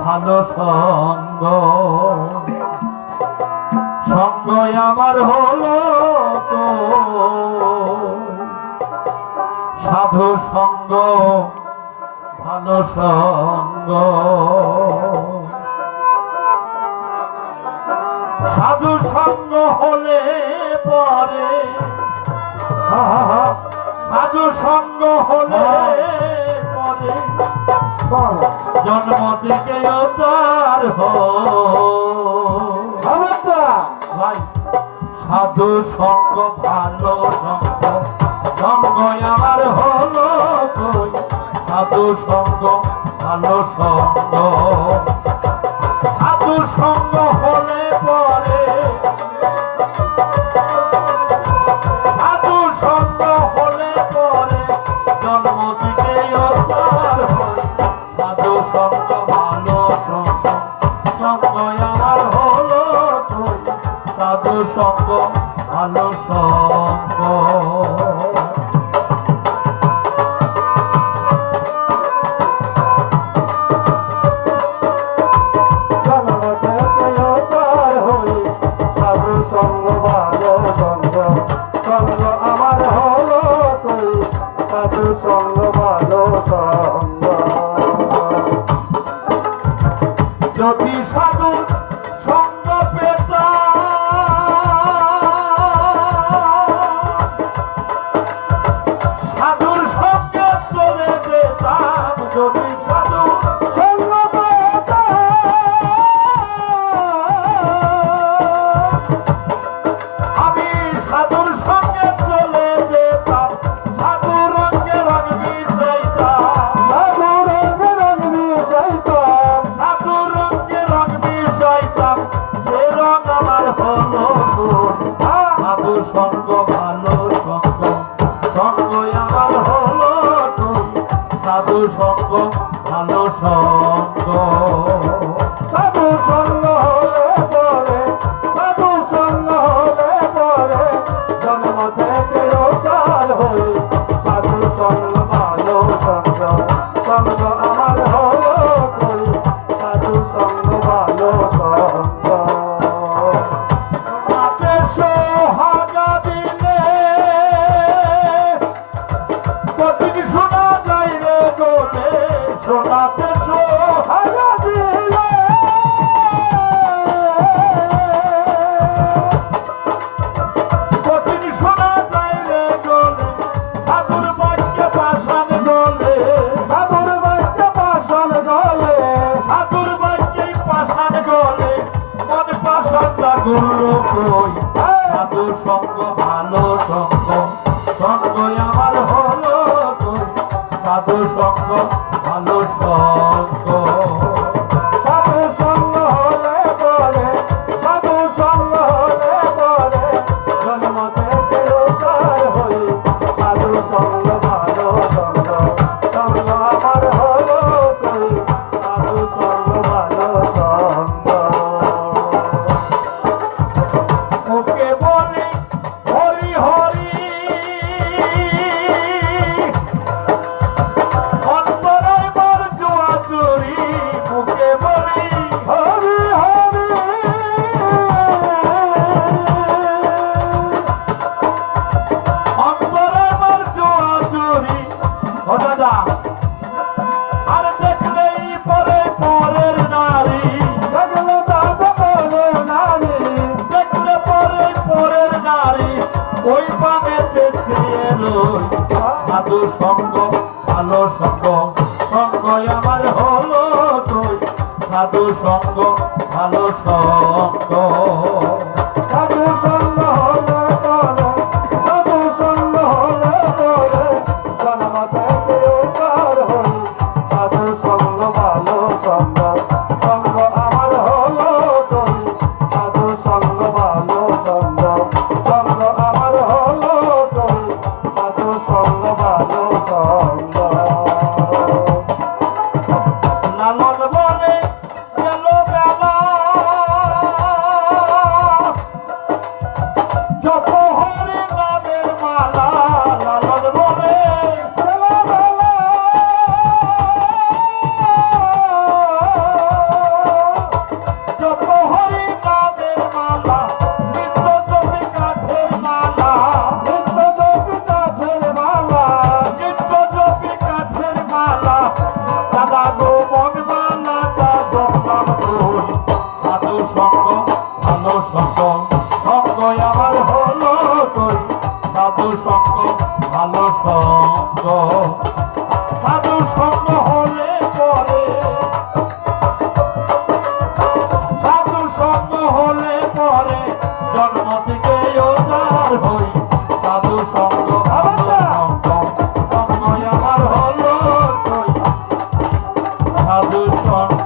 ভালো সঙ্গ সঙ্গ আমার হলো তো সাধু সঙ্গ ভালো সঙ্গ সাধু সঙ্গ হলে পরে সাধু সঙ্গ হলে পরে জন্ম থেকে উদ্ধার ভাই সাধু সঙ্গ ভালো সঙ্গ সঙ্গ আমার হলো কই সাধু সঙ্গ ভালো সঙ্গ সাধু সঙ্গ হলে পরে সাধু সঙ্গ হলে পরে জন্ম থেকে উদ্ধার হয় সাধু সঙ্গ ভালো সঙ্গ সঙ্গ আমার হলো কই সাধু সঙ্গ ভালো সঙ্গ যদি সাধু সঙ্গ পেতাম সাধুর সঙ্গে চলে যেতাম যদি সাধু সঙ্গ পেতাম আমি সাধুর সঙ্গে চলে যেতাম সাধু রঙে রঙ মিশাইতাম সাধু রঙে রঙ মিশাইতাম সাধু রঙে রঙ মিশাইতাম সে রঙ আমার হলো সাধু সঙ্গ ভালো সঙ্গ সঙ্গ আমার হলো সাধু সঙ্গ ভালো সঙ্গ সাধু সঙ্গ হলে পরে সাধু সঙ্গ হলে পরে জন্ম থেকে উদ্ধার হই সাধু সঙ্গ ভালো সঙ্গ সঙ্গ আমার হলো কই সাধু সঙ্গ ভালো সঙ্গ সোনাতে সোহাগা দিলে কঠিন শোনা যায় রে গোলে সোনাতে সোহাগা দিলে কঠিন শোনা যায় রে গোলে সাধুর বাক্যে পাষাণ গলে সাধুর বাক্যে পাষাণ গলে সাধুর বাক্যে পাষাণ গলে মন পাষাণ লাগল কই সাধু সঙ্গ ভালো সঙ্গ সঙ্গ আমার হলো কই সাধু সঙ্গ ভালো সঙ্গ সাধু সঙ্গ হলে পরে সাধু সঙ্গ হলে পরে জন্ম থেকে উদ্ধার হই সাধু সঙ্গ ভালো সঙ্গ সঙ্গ আমার হলো কই সাধু সঙ্গ ভালো সঙ্গ ওকে বলি হরি হরি অন্তরায় বার জোয়া চুরি ওকে বলি হরি হরি অন্তরায় বার জোয়া চুরি ও দাদা আর দেখলেই পরে পরের নারী দেখলে দাদা পরের নারী দেখলে পরে পরের নারী ওই পানেতে ছিল সাধু সঙ্গ ভালো সঙ্গ সঙ্গ আমার হলো তুই সাধু সঙ্গ ভালো সঙ্গ সাধু সঙ্গ হলে পরে সাধু সঙ্গ হলে পরে জন্ম থেকে উদ্ধার হই সাধু সঙ্গ ভালো সঙ্গ সঙ্গ আমার হলো তুই সাধু সঙ্গ ভালো সঙ্গ সঙ্গ আমার হলো তুই সাধু সঙ্গ ভালো সঙ্গ লালন বলে গেল বেলা মন বালাটা জপলাম তুই সাধু সঙ্গ ভালো সঙ্গ সঙ্গ আমার হলো তুই সাধু সঙ্গ ভালো সঙ্গ সাধু সঙ্গ হলে পরে সাধু সঙ্গ হলে পরে জন্ম থেকে উদ্ধার হই সাধু সঙ্গ ভালো সঙ্গ সঙ্গ আমার হলো তুই সাধু সঙ্গ